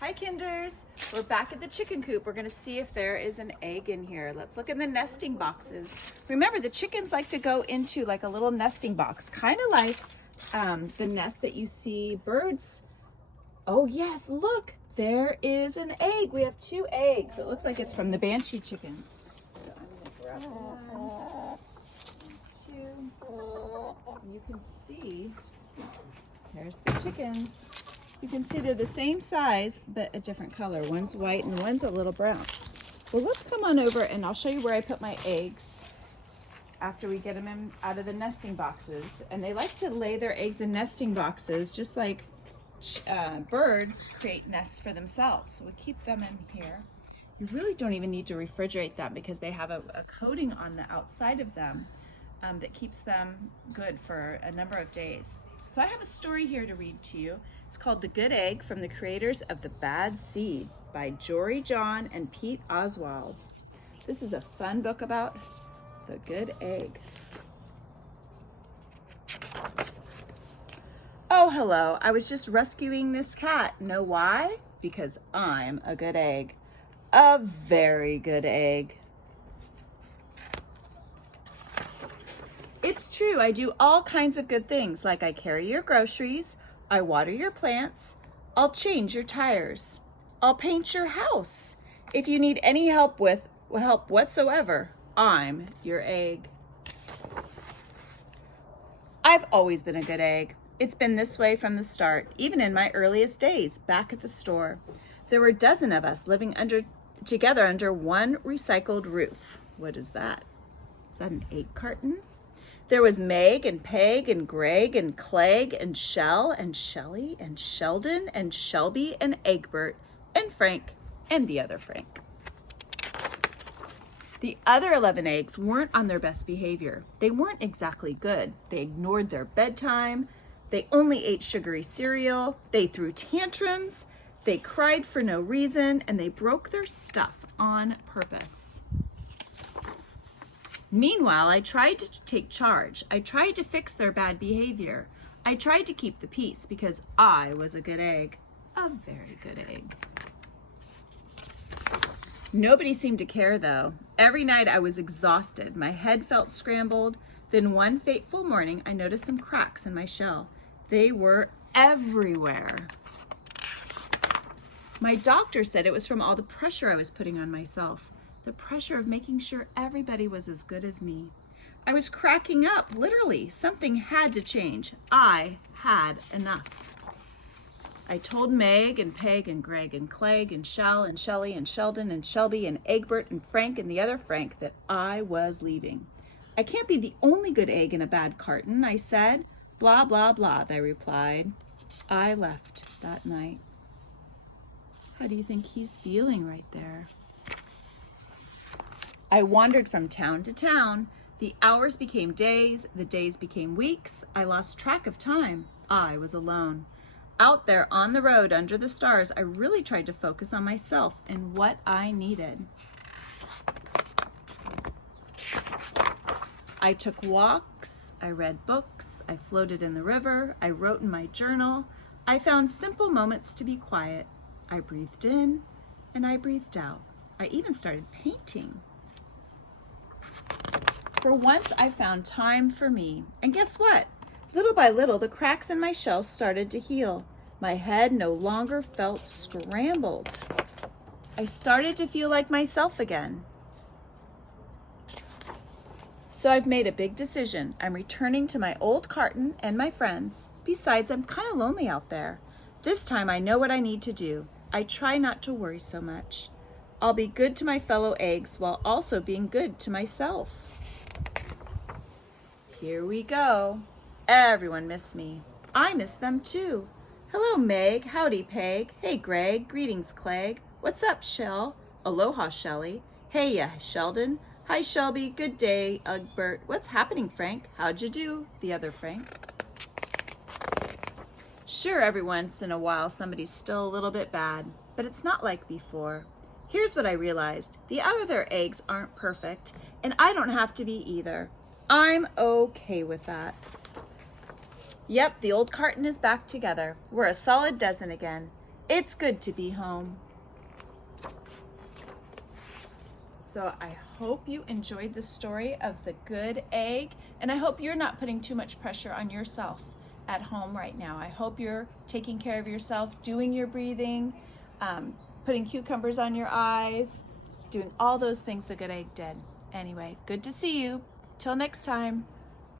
Hi Kinders, we're back at the chicken coop. We're gonna see if there is an egg in here. Let's look in the nesting boxes. Remember, the chickens like to go into like a little nesting box, kind of like the nest that you see birds. Oh yes, look, there is an egg. We have 2 eggs. It looks like it's from the Banshee chickens. So I'm gonna grab one, 2. You can see, there's the chickens. You can see they're the same size, but a different color. One's white and one's a little brown. Well, let's come on over and I'll show you where I put my eggs after we get them in, out of the nesting boxes. And they like to lay their eggs in nesting boxes, just like birds create nests for themselves. So we keep them in here. You really don't even need to refrigerate them because they have a coating on the outside of them that keeps them good for a number of days. So I have a story here to read to you. It's called The Good Egg, from the creators of The Bad Seed by Jory John and Pete Oswald. This is a fun book about the good egg. Oh, hello. I was just rescuing this cat. Know why? Because I'm a good egg. A very good egg. It's true, I do all kinds of good things, like I carry your groceries, I water your plants, I'll change your tires, I'll paint your house. If you need any help whatsoever, I'm your egg. I've always been a good egg. It's been this way from the start, even in my earliest days back at the store. There were a dozen of us living together under one recycled roof. What is that? Is that an egg carton? There was Meg and Peg and Greg and Clegg and Shell and Shelly and Sheldon and Shelby and Egbert and Frank and the other Frank. The other 11 eggs weren't on their best behavior. They weren't exactly good. They ignored their bedtime. They only ate sugary cereal. They threw tantrums. They cried for no reason, and they broke their stuff on purpose. Meanwhile, I tried to take charge. I tried to fix their bad behavior. I tried to keep the peace because I was a good egg. A very good egg. Nobody seemed to care though. Every night I was exhausted. My head felt scrambled. Then one fateful morning, I noticed some cracks in my shell. They were everywhere. My doctor said it was from all the pressure I was putting on myself. The pressure of making sure everybody was as good as me. I was cracking up, literally. Something had to change. I had enough. I told Meg and Peg and Greg and Clegg and Shell and Shelly and Sheldon and Shelby and Egbert and Frank and the other Frank that I was leaving. I can't be the only good egg in a bad carton, I said. Blah, blah, blah, they replied. I left that night. How do you think he's feeling right there? I wandered from town to town. The hours became days, the days became weeks. I lost track of time. I was alone. Out there on the road under the stars, I really tried to focus on myself and what I needed. I took walks, I read books, I floated in the river, I wrote in my journal. I found simple moments to be quiet. I breathed in and I breathed out. I even started painting. For once, I found time for me. And guess what? Little by little, the cracks in my shell started to heal. My head no longer felt scrambled. I started to feel like myself again. So I've made a big decision. I'm returning to my old carton and my friends. Besides, I'm kind of lonely out there. This time I know what I need to do. I try not to worry so much. I'll be good to my fellow eggs while also being good to myself. Here we go. Everyone missed me. I miss them too. Hello, Meg. Howdy, Peg. Hey, Greg. Greetings, Clegg. What's up, Shell? Aloha, Shelly. Hey, Sheldon. Hi, Shelby. Good day, Egbert. What's happening, Frank? How'd you do? The other Frank. Sure, every once in a while somebody's still a little bit bad, but it's not like before. Here's what I realized. The other eggs aren't perfect, and I don't have to be either. I'm okay with that. Yep, the old carton is back together. We're a solid dozen again. It's good to be home. So I hope you enjoyed the story of the good egg, and I hope you're not putting too much pressure on yourself at home right now. I hope you're taking care of yourself, doing your breathing, putting cucumbers on your eyes, doing all those things the good egg did. Anyway, good to see you. Till next time.